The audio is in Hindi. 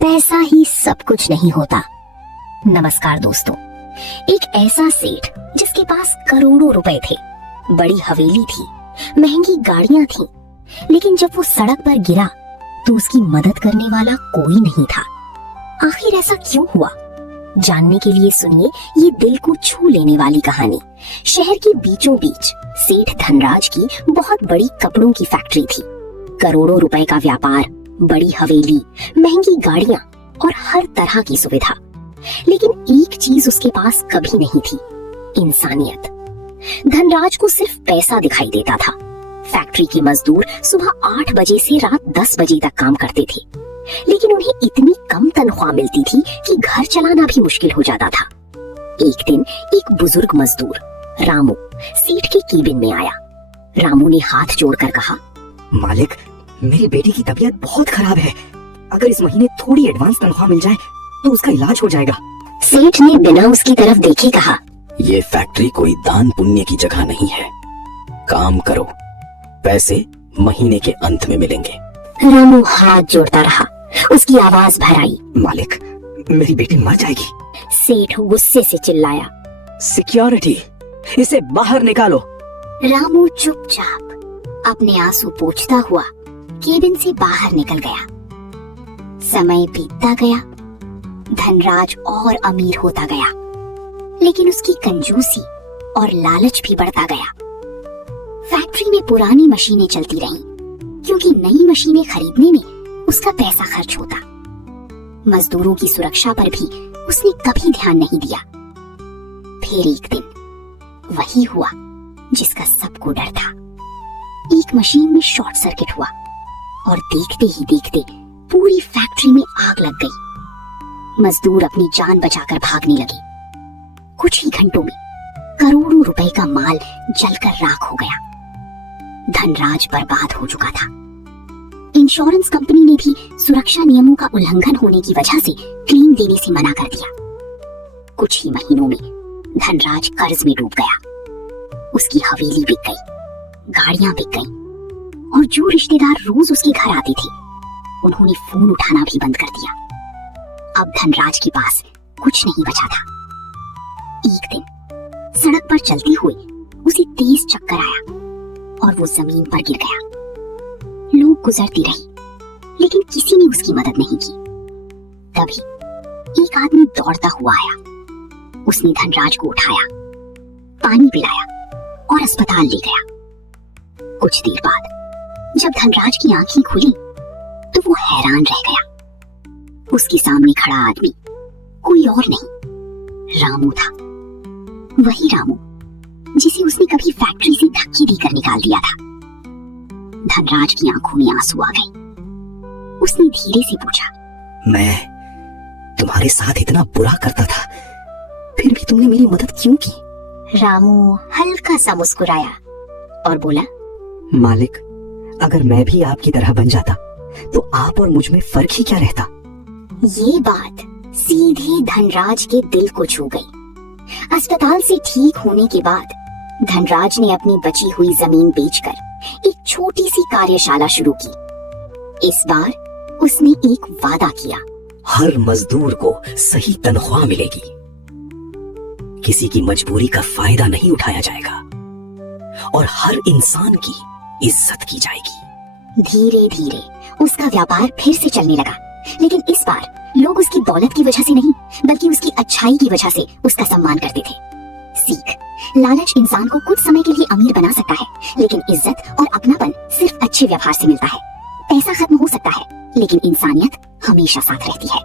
पैसा ही सब कुछ नहीं होता। नमस्कार दोस्तों, एक ऐसा सेठ जिसके पास करोड़ों रुपए थे, बड़ी हवेली थी, महंगी गाड़ियां थीं, लेकिन जब वो सड़क पर गिरा तो उसकी मदद करने वाला कोई नहीं था। आखिर ऐसा क्यों हुआ? जानने के लिए सुनिए ये दिल को छू लेने वाली कहानी। शहर के बीचों बीच सेठ धनराज की बहुत बड़ी कपड़ों की फैक्ट्री थी। करोड़ों रुपए का व्यापार, बड़ी हवेली, महंगी गाड़ियां और हर तरह की सुविधा, लेकिन एक चीज उसके पास कभी नहीं थी, इंसानियत। धनराज को सिर्फ पैसा दिखाई देता था। फैक्ट्री के मजदूर सुबह 8 बजे से रात 10 बजे तक काम करते थे, लेकिन उन्हें इतनी कम तनख्वाह मिलती थी कि घर चलाना भी मुश्किल हो जाता था। एक दिन एक बुजुर्ग मजदूर रामू सेठ के केबिन में आया। रामू ने हाथ जोड़कर कहा, मालिक, मेरी बेटी की तबीयत बहुत खराब है। अगर इस महीने थोड़ी एडवांस तनख्वाह मिल जाए तो उसका इलाज हो जाएगा। सेठ ने बिना उसकी तरफ देखे कहा, ये फैक्ट्री कोई दान पुण्य की जगह नहीं है। काम करो, पैसे महीने के अंत में मिलेंगे। रामू हाथ जोड़ता रहा। उसकी आवाज भर आई, मालिक, मेरी बेटी मर जाएगी। सेठ गुस्से से चिल्लाया, सिक्योरिटी, इसे बाहर निकालो। रामू चुपचाप अपने आंसू पोंछता हुआ केबिन से बाहर निकल गया। समय बीतता गया, धनराज और अमीर होता गया, लेकिन उसकी कंजूसी और लालच भी बढ़ता गया। फैक्ट्री में पुरानी मशीनें चलती रहीं, क्योंकि नई मशीनें खरीदने में उसका पैसा खर्च होता। मजदूरों की सुरक्षा पर भी उसने कभी ध्यान नहीं दिया। फिर एक दिन वही हुआ जिसका सबको डर था। एक मशीन में शॉर्ट सर्किट हुआ और देखते ही देखते पूरी फैक्ट्री में आग लग गई। मजदूर अपनी जान बचाकर भागने लगे। कुछ ही घंटों में करोड़ों रुपए का माल जलकर राख हो गया। धनराज बर्बाद हो चुका था। इंश्योरेंस कंपनी ने भी सुरक्षा नियमों का उल्लंघन होने की वजह से क्लेम देने से मना कर दिया। कुछ ही महीनों में धनराज कर्ज में डूब गया। उसकी हवेली बिक गई, गाड़ियां बिक गईं, और जो रिश्तेदार रोज उसके घर आते थे उन्होंने फोन उठाना भी बंद कर दिया। अब धनराज के पास कुछ नहीं बचा था। एक दिन सड़क पर चलते हुए उसे तेज चक्कर आया और वो जमीन पर गिर गया। लोग गुजरती रही, लेकिन किसी ने उसकी मदद नहीं की। तभी एक आदमी दौड़ता हुआ आया। उसने धनराज को उठाया, पानी पिलाया और अस्पताल ले गया। कुछ देर बाद जब धनराज की आंखें खुली तो वो हैरान रह गया। उसके सामने खड़ा आदमी कोई और नहीं, रामू था। वही रामू जिसे उसने कभी फैक्ट्री से धक्के देकर निकाल दिया था। धनराज की आंखों में आंसू आ गए। उसने धीरे से पूछा, मैं तुम्हारे साथ इतना बुरा करता था, फिर भी तुमने मेरी मदद क्यों की? रामू हल्का सा मुस्कुराया और बोला, मालिक, अगर मैं भी आपकी तरह बन जाता तो आप और मुझ में फर्क ही क्या रहता? ये बात सीधे धनराज के दिल को छू गई। अस्पताल से ठीक होने के बाद धनराज ने अपनी बची हुई जमीन बेचकर एक छोटी सी कार्यशाला शुरू की। इस बार उसने एक वादा किया, हर मजदूर को सही तनख्वाह मिलेगी, किसी की मजबूरी का फायदा नहीं उठाया जाएगा और हर इंसान की इज्जत की जाएगी। धीरे धीरे उसका व्यापार फिर से चलने लगा, लेकिन इस बार लोग उसकी दौलत की वजह से नहीं, बल्कि उसकी अच्छाई की वजह से उसका सम्मान करते थे। सीख, लालच इंसान को कुछ समय के लिए अमीर बना सकता है, लेकिन इज्जत और अपनापन सिर्फ अच्छे व्यवहार से मिलता है। पैसा खत्म हो सकता है, लेकिन इंसानियत हमेशा साथ रहती है।